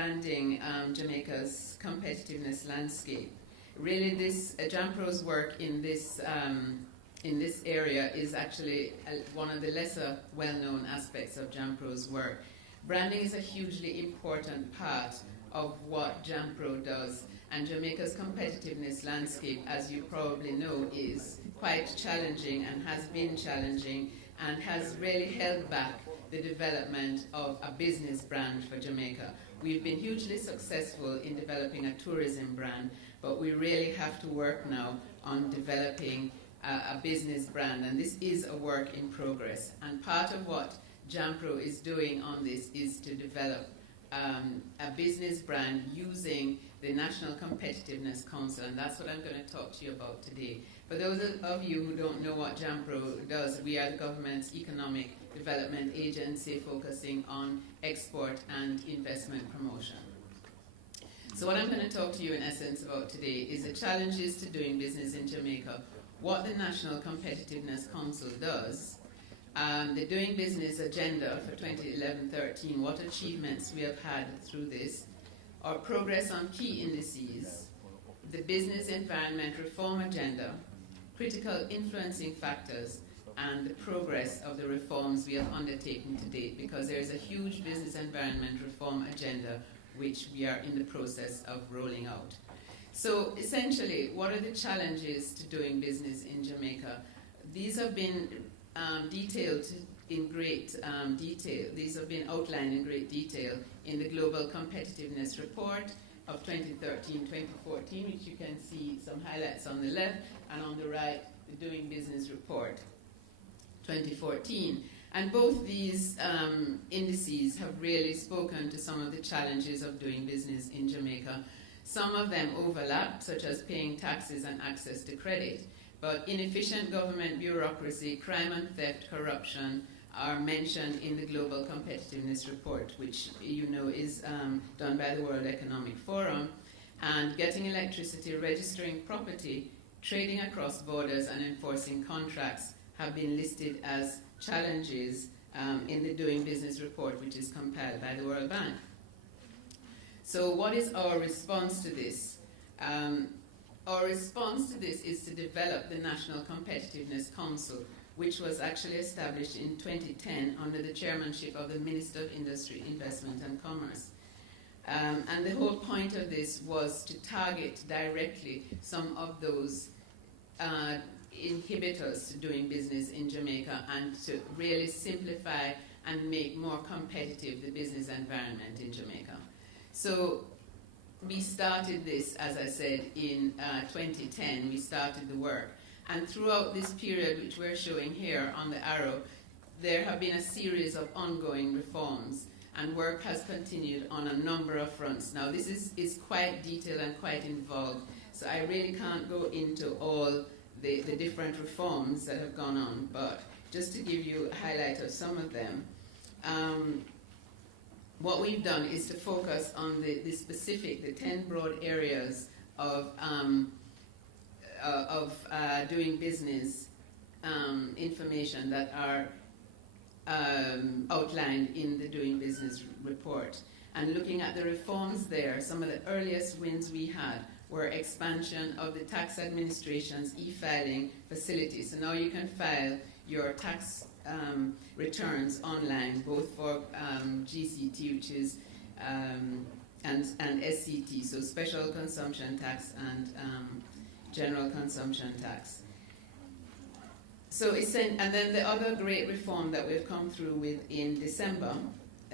branding Jamaica's competitiveness landscape. Really, this JAMPRO's work in this area is actually one of the lesser well-known aspects of JAMPRO's work. Branding is a hugely important part of what JAMPRO does, and Jamaica's competitiveness landscape, as you probably know, is quite challenging and has been challenging and has really held back the development of a business brand for Jamaica. We've been hugely successful in developing a tourism brand, but we really have to work now on developing a business brand, and this is a work in progress. And part of what JAMPRO is doing on this is to develop a business brand using the National Competitiveness Council, and that's what I'm going to talk to you about today. For those of you who don't know what JAMPRO does, we are the government's economic development agency focusing on export and investment promotion. So what I'm going to talk to you in essence about today is the challenges to doing business in Jamaica, what the National Competitiveness Council does, the doing business agenda for 2011-13, what achievements we have had through this, our progress on key indices, the business environment reform agenda, critical influencing factors, and the progress of the reforms we have undertaken to date, because there is a huge business environment reform agenda which we are in the process of rolling out. So essentially, what are the challenges to doing business in Jamaica? These have been detailed in great detail. These have been outlined in great detail in the Global Competitiveness Report of 2013-2014, which you can see some highlights on the left, and on the right, the Doing Business Report 2014. And both these indices have really spoken to some of the challenges of doing business in Jamaica. Some of them overlap, such as paying taxes and access to credit. But inefficient government bureaucracy, crime and theft, corruption are mentioned in the Global Competitiveness Report, which you know is done by the World Economic Forum. And getting electricity, registering property, trading across borders, and enforcing contracts have been listed as challenges in the Doing Business Report, which is compiled by the World Bank. So what is our response to this? Our response to this is to develop the National Competitiveness Council, which was actually established in 2010 under the chairmanship of the Minister of Industry, Investment and Commerce. And the whole point of this was to target directly some of those inhibitors to doing business in Jamaica and to really simplify and make more competitive the business environment in Jamaica. So we started this, as I said, in 2010. We started the work. And throughout this period, which we're showing here on the arrow, there have been a series of ongoing reforms, and work has continued on a number of fronts. Now, this is quite detailed and quite involved, so I really can't go into all the different reforms that have gone on, but just to give you a highlight of some of them, what we've done is to focus on the specific, the 10 broad areas of doing business information that are outlined in the Doing Business Report. And looking at the reforms there, some of the earliest wins we had were expansion of the tax administration's e-filing facility. So now you can file your tax returns online, both for GCT, which is and SCT, so special consumption tax and general consumption tax. So and then the other great reform that we've come through with in December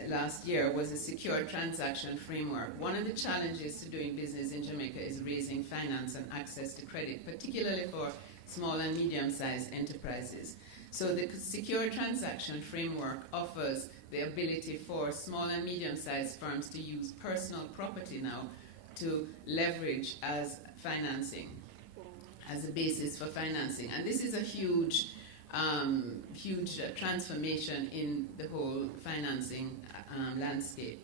last year was a secure transaction framework. One of the challenges to doing business in Jamaica is raising finance and access to credit, particularly for small and medium-sized enterprises. So the secure transaction framework offers the ability for small and medium-sized firms to use personal property now to leverage as financing, as a basis for financing. And this is a huge transformation in the whole financing landscape.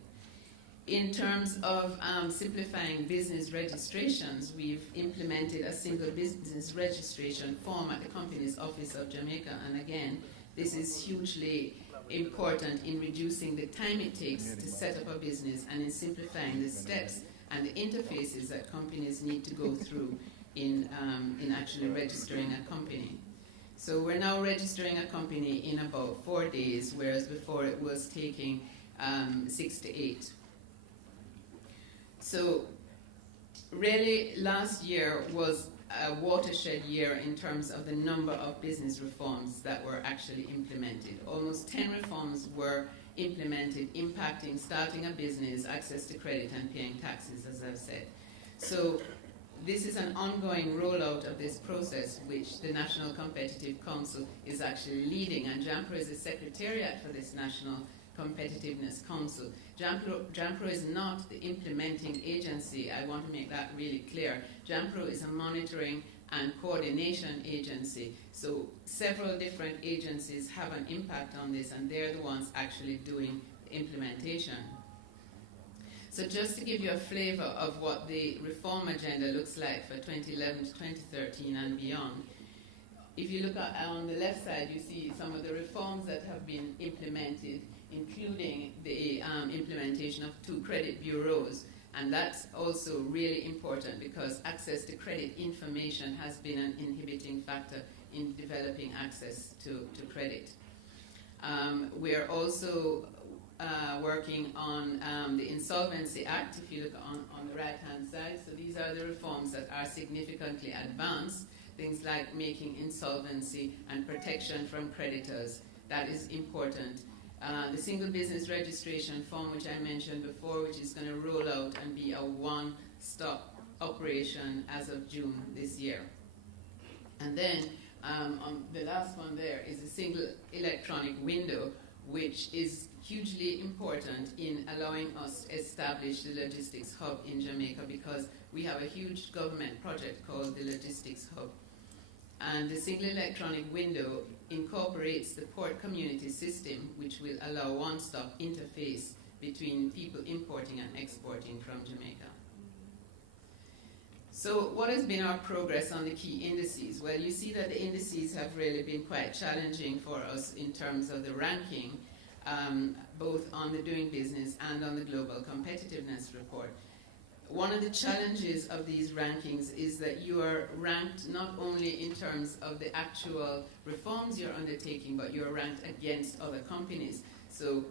In terms of simplifying business registrations, we've implemented a single business registration form at the Companies Office of Jamaica. And again, this is hugely important in reducing the time it takes to set up a business and in simplifying the steps and the interfaces that companies need to go through in actually registering a company. So we're now registering a company in about 4 days, whereas before it was taking 6 to 8. So really last year was a watershed year in terms of the number of business reforms that were actually implemented. Almost 10 reforms were implemented, impacting starting a business, access to credit, and paying taxes, as I've said. So this is an ongoing rollout of this process, which the National Competitive Council is actually leading, and JAMPRO is the secretariat for this National Competitiveness Council. JAMPRO is not the implementing agency. I want to make that really clear. JAMPRO is a monitoring and coordination agency. So several different agencies have an impact on this, and they're the ones actually doing the implementation. So just to give you a flavor of what the reform agenda looks like for 2011 to 2013 and beyond, if you look at, on the left side, you see some of the reforms that have been implemented, including the implementation of 2 credit bureaus. And that's also really important because access to credit information has been an inhibiting factor in developing access to credit. We're also working on the Insolvency Act, if you look on the right-hand side. So these are the reforms that are significantly advanced, things like making insolvency and protection from creditors. That is important. The single business registration form, which I mentioned before, which is going to roll out and be a one-stop operation as of June this year. And then on the last one there is a single electronic window, which is hugely important in allowing us to establish the logistics hub in Jamaica, because we have a huge government project called the Logistics Hub. And the single electronic window incorporates the port community system, which will allow one-stop interface between people importing and exporting from Jamaica. So what has been our progress on the key indices? Well, you see that the indices have really been quite challenging for us in terms of the ranking, both on the Doing Business and on the Global Competitiveness Report. One of the challenges of these rankings is that you are ranked not only in terms of the actual reforms you're undertaking, but you're ranked against other countries. So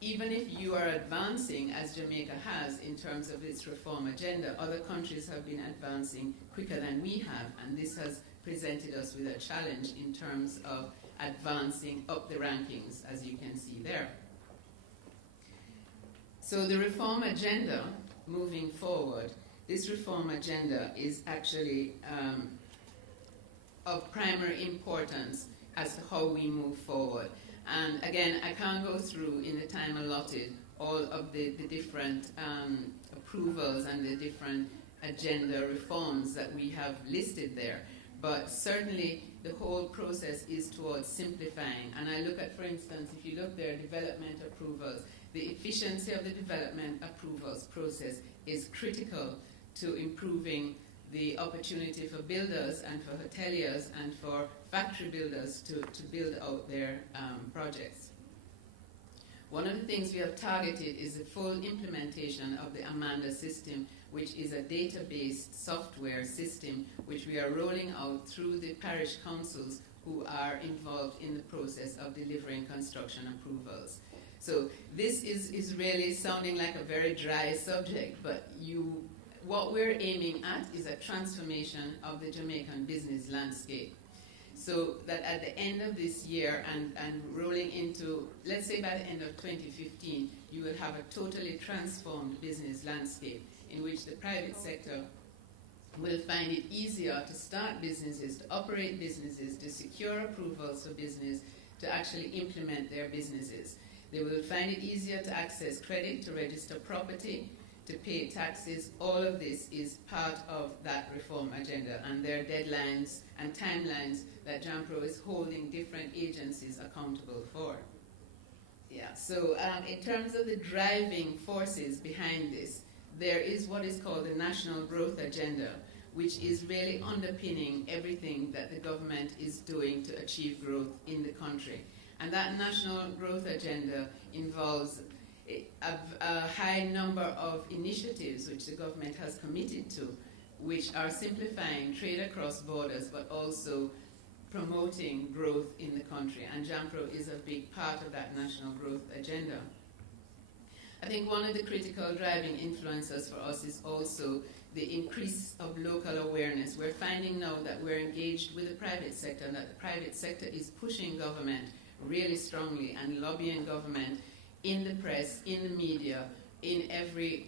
even if you are advancing, as Jamaica has, in terms of its reform agenda, other countries have been advancing quicker than we have, and this has presented us with a challenge in terms of advancing up the rankings, as you can see there. So the reform agenda, moving forward, this reform agenda is actually of primary importance as to how we move forward. And again, I can't go through in the time allotted all of the different approvals and the different agenda reforms that we have listed there. But certainly the whole process is towards simplifying. And I look at, for instance, if you look there, development approvals, the efficiency of the development approvals process is critical to improving the opportunity for builders and for hoteliers and for factory builders to build out their projects. One of the things we have targeted is the full implementation of the Amanda system, which is a database software system which we are rolling out through the parish councils who are involved in the process of delivering construction approvals. So this is really sounding like a very dry subject, but what we're aiming at is a transformation of the Jamaican business landscape. So that at the end of this year and rolling into, let's say by the end of 2015, you will have a totally transformed business landscape in which the private sector will find it easier to start businesses, to operate businesses, to secure approvals for business, to actually implement their businesses. They will find it easier to access credit, to register property, to pay taxes. All of this is part of that reform agenda, and there are deadlines and timelines that JAMPRO is holding different agencies accountable for. Yeah, so in terms of the driving forces behind this, there is what is called the National Growth Agenda, which is really underpinning everything that the government is doing to achieve growth in the country. And that national growth agenda involves a high number of initiatives which the government has committed to, which are simplifying trade across borders, but also promoting growth in the country. And JAMPRO is a big part of that national growth agenda. I think one of the critical driving influences for us is also the increase of local awareness. We're finding now that we're engaged with the private sector, and that the private sector is pushing government really strongly and lobbying government in the press, in the media, in every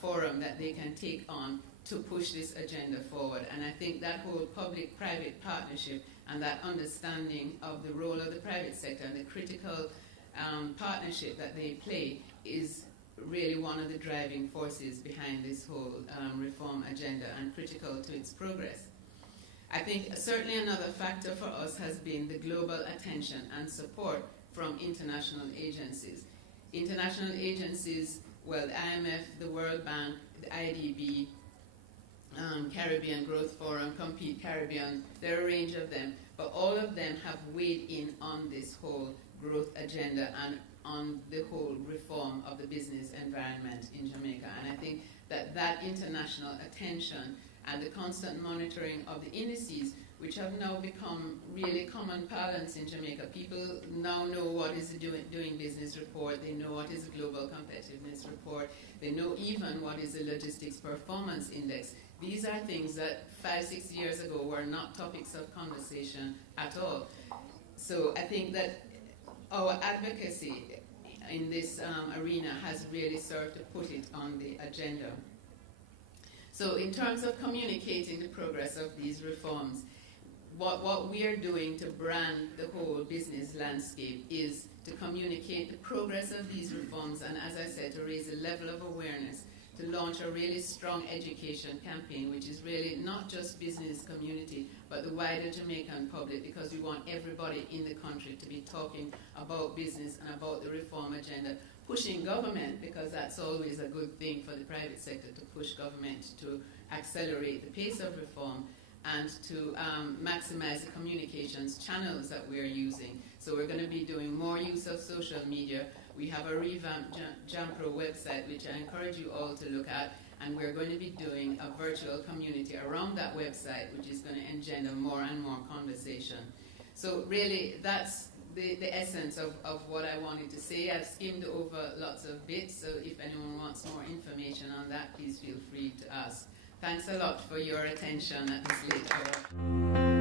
forum that they can take on to push this agenda forward. And I think that whole public-private partnership and that understanding of the role of the private sector and the critical partnership that they play is really one of the driving forces behind this whole reform agenda and critical to its progress. I think certainly another factor for us has been the global attention and support from international agencies. International agencies, well, the IMF, the World Bank, the IDB, Caribbean Growth Forum, Compete Caribbean, there are a range of them, but all of them have weighed in on this whole growth agenda and on the whole reform of the business environment in Jamaica. And I think that that international attention and the constant monitoring of the indices, which have now become really common parlance in Jamaica. People now know what is the doing business report, they know what is a global competitiveness report, they know even what is a logistics performance index. These are things that 5-6 years ago were not topics of conversation at all. So I think that our advocacy in this arena has really served to put it on the agenda. So in terms of communicating the progress of these reforms, what we are doing to brand the whole business landscape is to communicate the progress of these reforms and, as I said, to raise a level of awareness, to launch a really strong education campaign, which is really not just business community, but the wider Jamaican public, because we want everybody in the country to be talking about business and about the reform agenda, pushing government, because that's always a good thing for the private sector, to push government to accelerate the pace of reform and to maximize the communications channels that we're using. So we're going to be doing more use of social media. We have a revamped JAMPRO website, which I encourage you all to look at, and we're going to be doing a virtual community around that website, which is going to engender more and more conversation. So really, that's the essence of what I wanted to say. I've skimmed over lots of bits, so if anyone wants more information on that, please feel free to ask. Thanks a lot for your attention at this late hour.